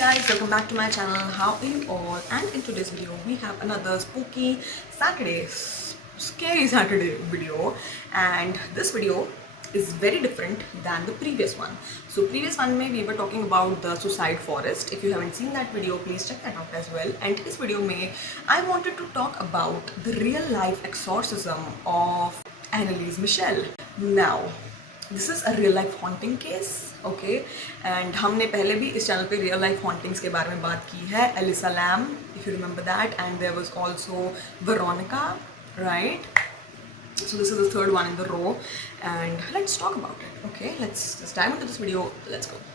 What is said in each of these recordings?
guys, welcome back to my channel. How are you all? And in today's video we have another spooky Saturday, scary Saturday video, and this video is very different than the previous one. So previous one mein we were talking about the suicide forest. If you haven't seen that video, please check that out as well. And this video mein I wanted to talk about the real life exorcism of Anneliese Michel. Now this is a real life haunting case, okay. And हमने पहले भी इस channel पे real life hauntings के बारे में बात की है, Elisa Lam, if you remember that, and there was also Veronica, right? So this is the third one in the row, and let's talk about it, okay? Let's just dive into this video. Let's go.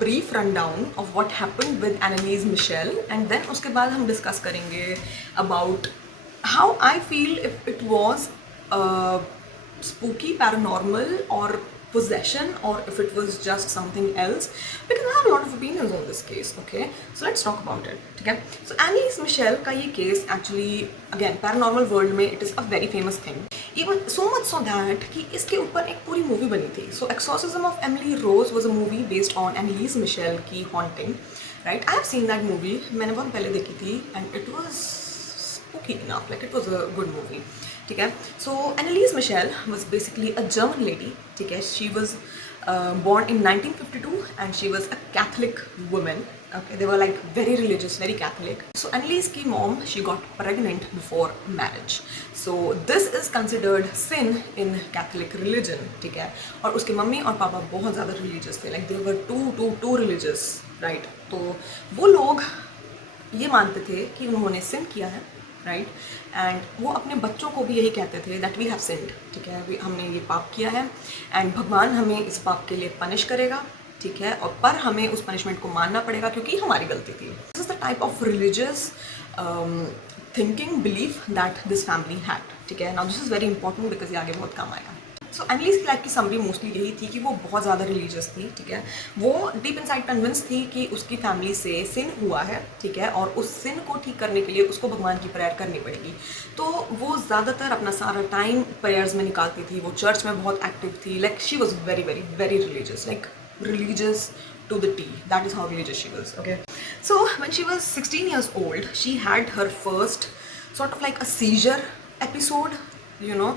Brief rundown of what happened with Anneliese Michel, and then उसके बाद हम discuss करेंगे about how I feel if it was spooky, paranormal or possession, or if it was just something else, because I have a lot of opinions on this case, okay? So let's talk about it, okay? So Anneliese Michel का ये case actually, again, paranormal world में it is a very famous thing, even so much so that कि इसके ऊपर एक पूरी movie बनी थी. So Exorcism of Emily Rose was a movie based on Anneliese Michel की haunting, right? I have seen that movie, मैंने बहुत पहले देखी थी, and it was spooky enough, like it was a good movie. ठीक है. So Anneliese Michel was basically a German lady. ठीक है. She was born in 1952 and she was a Catholic woman. Okay, they were like very religious, very Catholic. So Anneliese की mom, she got pregnant before marriage. So this is considered sin in Catholic religion. ठीक है. और उसके mummy और पापा बहुत ज़्यादा religious थे. Like they were too religious, right? तो वो लोग ये मानते थे कि उन्होंने sin किया है, राइट? एंड वो अपने बच्चों को भी यही कहते थे दैट वी हैव सिन्ड, ठीक है, हमने ये पाप किया है एंड भगवान हमें इस पाप के लिए पनिश करेगा, ठीक है, और पर हमें उस पनिशमेंट को मानना पड़ेगा क्योंकि हमारी गलती थी. This is the type of religious thinking belief that this family had, ठीक है. Now this is very important because ये आगे बहुत काम आएगा. सो Anneliese की लाइफ की समरी मोस्टली यही थी कि वो बहुत ज़्यादा रिलीजियस थी, ठीक है. वो डीप इनसाइड कन्विंस थी कि उसकी फैमिली से सिन हुआ है, ठीक है, और उस सिन को ठीक करने के लिए उसको भगवान की प्रेयर करनी पड़ेगी. तो वो ज़्यादातर अपना सारा टाइम प्रेयर्स में निकालती थी. वो चर्च में बहुत एक्टिव थी. Like she was very very very religious, like religious to the T. That is how religious she was, okay? So when she was 16 years old, she had her first sort of like a seizure episode, you know.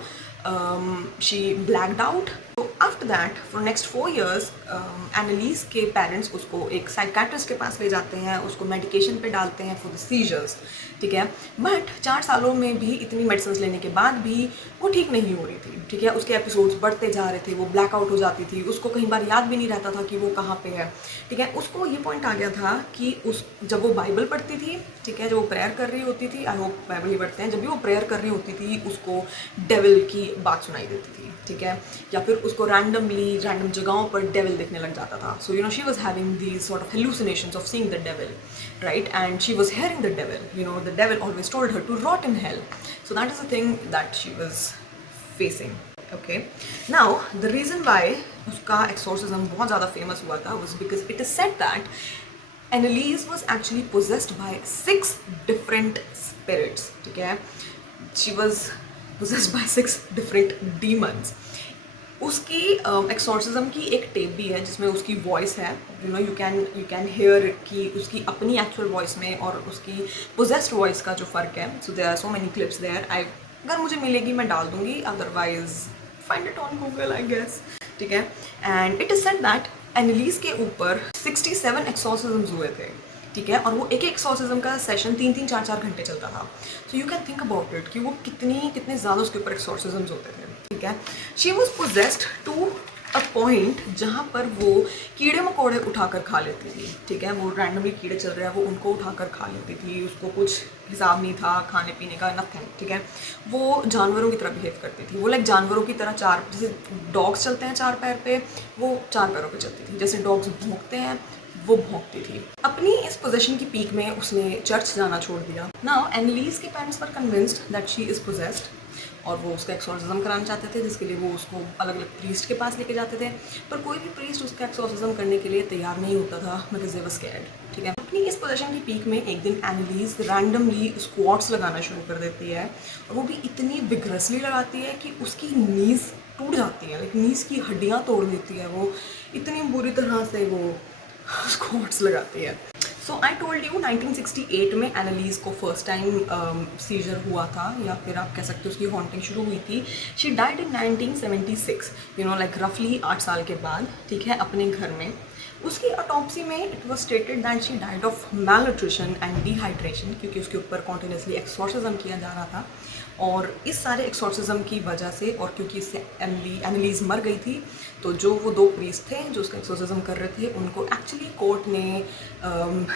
She blacked out. So after that, for next 4 years, Anneliese के parents उसको एक psychiatrist के पास ले जाते हैं, उसको medication पे डालते हैं फॉर द सीजर्स, ठीक है. बट 4 सालों में भी इतनी मेडिसिन लेने के बाद भी वो ठीक नहीं हो रही थी, ठीक है. उसके एपिसोड्स बढ़ते जा रहे थे, वो ब्लैकआउट हो जाती थी, उसको कहीं बार याद भी नहीं रहता था कि वो कहाँ पे है, ठीक है. उसको ये पॉइंट आ गया था कि जब वो बाइबल पढ़ती थी, ठीक है, जब वो प्रेयर कर रही होती थी, आई होप बाइबल ही पढ़ते हैं, जब भी वो प्रेयर कर रही होती थी उसको डेविल की बात सुनाई देती थी, ठीक है, या फिर उसको रैंडम जगहों पर डेविल दिखने लग जाता था. So you know she was having these sort of hallucinations of seeing the devil, right? And she was hearing the devil, you know, the devil always told her to rot in hell. So that is the thing that she was facing, okay? Now the reason why उसका exorcism बहुत ज़्यादा famous हुआ था was because it is said that Anneliese was actually possessed by 6 different spirits, ठीक है. She was possessed by 6 different demons. उसकी exorcism की एक टेप भी है जिसमें उसकी वॉइस है, you know, you can hear कि उसकी अपनी एक्चुअल वॉइस में और उसकी possessed वॉइस का जो फ़र्क है. So there are so many clips there. अगर मुझे मिलेगी मैं डाल दूँगी, otherwise find it on Google, I guess, ठीक है. And it is said that Anneliese के ऊपर 67 एक्सॉर्सिज्म्स हुए थे, ठीक है, और वो एक एक्सॉर्सिज्म का सेशन 3-3, 4-4 घंटे चलता था. So you can think about it कि वो कितने ज़्यादा उसके ऊपर एक्सॉर्सिज्म्स होते थे, ठीक है. She was possessed to a point जहाँ पर वो कीड़े मकोड़े उठाकर खा लेती थी, ठीक है. वो रैंडमली कीड़े चल रहे हैं, वो उनको उठाकर खा लेती थी. उसको कुछ हिसाब नहीं था खाने पीने का, नथिंग, ठीक है. वो जानवरों की तरह बिहेव करती थी. वो लाइक जानवरों की तरह जैसे डॉग्स चलते हैं 4 पैर पे, वो 4 पैरों पे चलती थी. जैसे डॉग्स भौंकते हैं वो भौंकती थी. अपनी इस पोजेशन की पीक में उसने चर्च जाना छोड़ दिया. नाउ Anneliese के parents were convinced that she is possessed. और वो उसका एक्सोर्सिज्म कराना चाहते थे, जिसके लिए वो उसको अलग अलग प्रीस्ट के पास लेके जाते थे, पर कोई भी प्रीस्ट उसका एक्सोर्सिज्म करने के लिए तैयार नहीं होता था बिकॉज दे वर स्कैर्ड। ठीक है, अपनी इस पोजीशन की पीक में एक दिन एनालीज रैंडमली स्क्वाट्स लगाना शुरू कर देती है, और वो भी इतनी विग्रसली लगाती है कि उसकी नीज़ टूट जाती है, लाइक नीज़ की हड्डियाँ तोड़ देती है वो, इतनी बुरी तरह से वो स्क्वाट्स लगाती है। सो आई टोल्ड यू 1968 में एनालीज को फर्स्ट टाइम सीजर हुआ था, या फिर आप कह सकते हो उसकी हॉन्टिंग शुरू हुई थी। She died in 1976, you know like रफली 8 साल के बाद, ठीक है, अपने घर में। उसकी ऑटोप्सी में it was stated that she died of malnutrition and dehydration, क्योंकि उसके ऊपर कॉन्टिन्यूसली एक्सोर्सिज्म किया जा रहा था, और इस सारे एक्सोर्सिज्म की वजह से, और क्योंकि इससे एनालीज मर गई थी, तो जो वो 2 प्रीस्ट थे जो उसका एक्सोर्सिज्म कर रहे थे, उनको एक्चुअली कोर्ट ने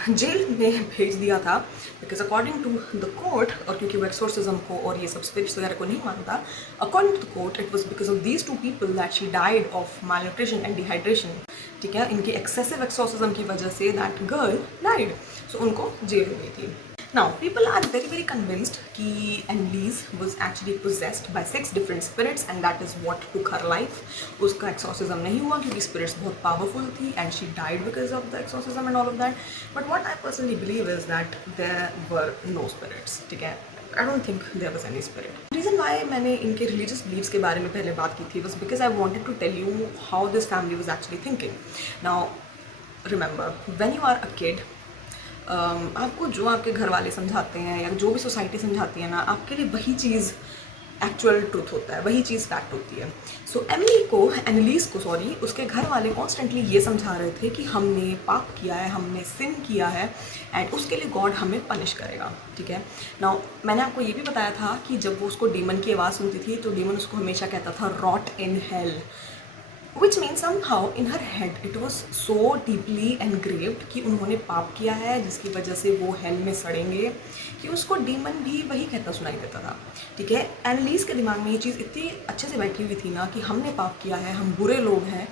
जेल में भेज दिया था, because according to the court, और क्योंकि वो एक्सोर्सिज्म को और ये सब स्पिरिट्स वगैरह को नहीं मानता, according to the court it was because of these 2 people that she died of malnutrition and dehydration. ठीक है, इनकी एक्सेसिव एक्सोर्सिज्म की वजह से दैट गर्ल डाइड, सो उनको जेल हो गई थी। Now, people are very very convinced कि Anneliese was actually possessed by 6 different spirits and that is what took her life. उसका exorcism नहीं हुआ क्योंकि spirits बहुत powerful थी and she died because of the exorcism and all of that. But what I personally believe is that there were no spirits. ठीक है, I don't think there was any spirit. The reason why मैंने इनके religious beliefs के बारे में पहले बात की थी was because I wanted to tell you how this family was actually thinking. Now, remember, when you are a kid, आपको जो आपके घर वाले समझाते हैं या जो भी सोसाइटी समझाती है ना, आपके लिए वही चीज़ एक्चुअल ट्रूथ होता है, वही चीज़ फैक्ट होती है। सो एनालीज को उसके घर वाले कॉन्स्टेंटली ये समझा रहे थे कि हमने पाप किया है, हमने सिन किया है, एंड उसके लिए गॉड हमें पनिश करेगा। ठीक है, नाउ मैंने आपको ये भी बताया था कि जब वो उसको डीमन की आवाज़ सुनती थी तो डीमन उसको हमेशा कहता था rot in hell, which means somehow in her head it was so deeply engraved कि उन्होंने पाप किया है जिसकी वजह से वो हेल में सड़ेंगे, कि उसको डीमन भी वही कहता सुनाई देता था। ठीक है, एनालीज के दिमाग में ये चीज़ इतनी अच्छे से बैठी हुई थी ना कि हमने पाप किया है, हम बुरे लोग हैं,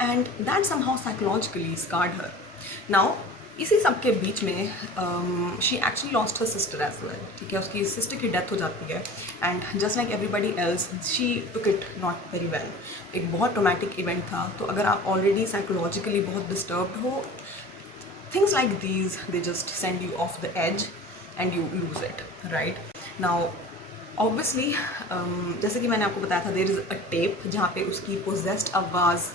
and that somehow psychologically scarred her. Now इसी सब के बीच में she actually lost her sister as well. ठीक है, उसकी सिस्टर की डेथ हो जाती है, and just like everybody else she took it not very well. एक बहुत ट्रोमैटिक इवेंट था, तो अगर आप ऑलरेडी साइकोलॉजिकली बहुत डिस्टर्ब्ड हो, things like these they just send you off the edge and you lose it, right. Now obviously जैसे कि मैंने आपको बताया था, देयर इज़ अ टेप जहाँ पे उसकी पोजेस्ड आवाज़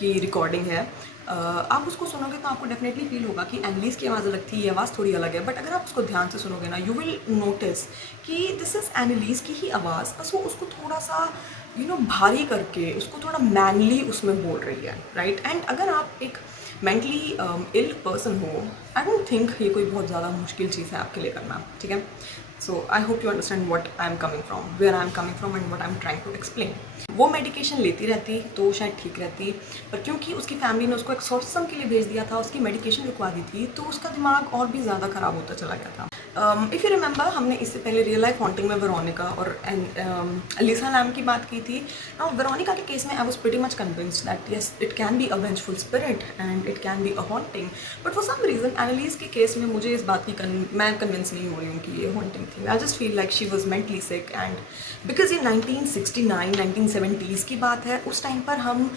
की रिकॉर्डिंग है। आप उसको सुनोगे तो आपको डेफिनेटली फील होगा कि एनालीज की आवाज़ अलग थी, ये आवाज़ थोड़ी अलग है, बट अगर आप उसको ध्यान से सुनोगे ना, यू विल नोटिस कि दिस इज़ एनालीज की ही आवाज़, बस वो उसको थोड़ा सा भारी करके, उसको थोड़ा मैनली उसमें बोल रही है, राइट। एंड अगर आप एक मेंटली इल पर्सन हो, आई डोंट थिंक ये कोई बहुत ज़्यादा मुश्किल चीज़ है आपके लिए करना। ठीक है, so I hope you understand what I am coming from, where I am coming from and what I am trying to explain. वो मेडिकेशन लेती रहती तो शायद ठीक रहती, पर क्योंकि उसकी फैमिली ने उसको एक्सोर्सिज्म के लिए भेज दिया था, उसकी मेडिकेशन रुकवा दी थी, तो उसका दिमाग और भी ज़्यादा ख़राब होता चला गया था। इफ़ यू रिमेंबर, हमने इससे पहले रियल लाइफ हॉन्टिंग में वेरोनिका और अलीसा लैम की बात की थी। नाउ वेरोनिका के केस में I was pretty much convinced that yes it can be a vengeful spirit and it can be a haunting, but for some reason Anneliese के case में मुझे इस बात की मैं कन्विंस नहीं हो रही हूँ कि ये हॉन्टिंग थी। I just feel like she was mentally sick, and because ये 1969 1970s की बात है, उस टाइम पर हम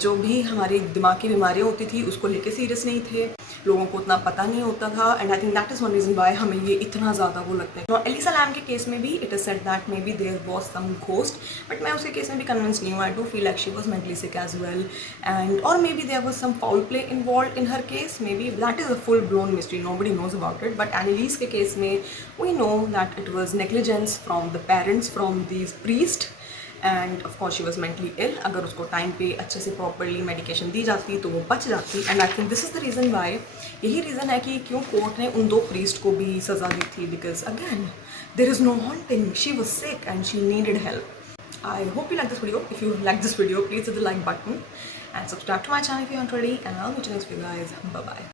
जो भी हमारी दिमाग की बीमारियाँ होती थी उसको लेके सीरियस नहीं थे, लोगों को उतना पता नहीं होता था, and I think that is one reason why हमें ये इतना ज़्यादा वो लगता है। तो एलिसा लैम के केस में भी it is said that maybe there was some ghost, but मैं उसके केस में भी कन्विंस नहीं हूँ। I do feel like she was mentally sick as well, and और maybe there was some foul play involve in her case, maybe that is a full blown mystery, nobody knows about it. But Anneliese के case में we know that it was negligence from the parents, from these priest, and of course she was mentally ill. अगर उसको time पे अच्छे से properly medication दी जाती तो वो बच जाती, and I think this is the reason why, यही रीज़न है कि क्यों कोर्ट ने उन 2 प्रीस्ट को भी सज़ा दी थी, because again there is no haunting, she was sick and she needed help. I hope you like this video. If you like this video, please hit the like button and subscribe to my channel if you aren't already, and I'll meet you next video guys. Bye bye.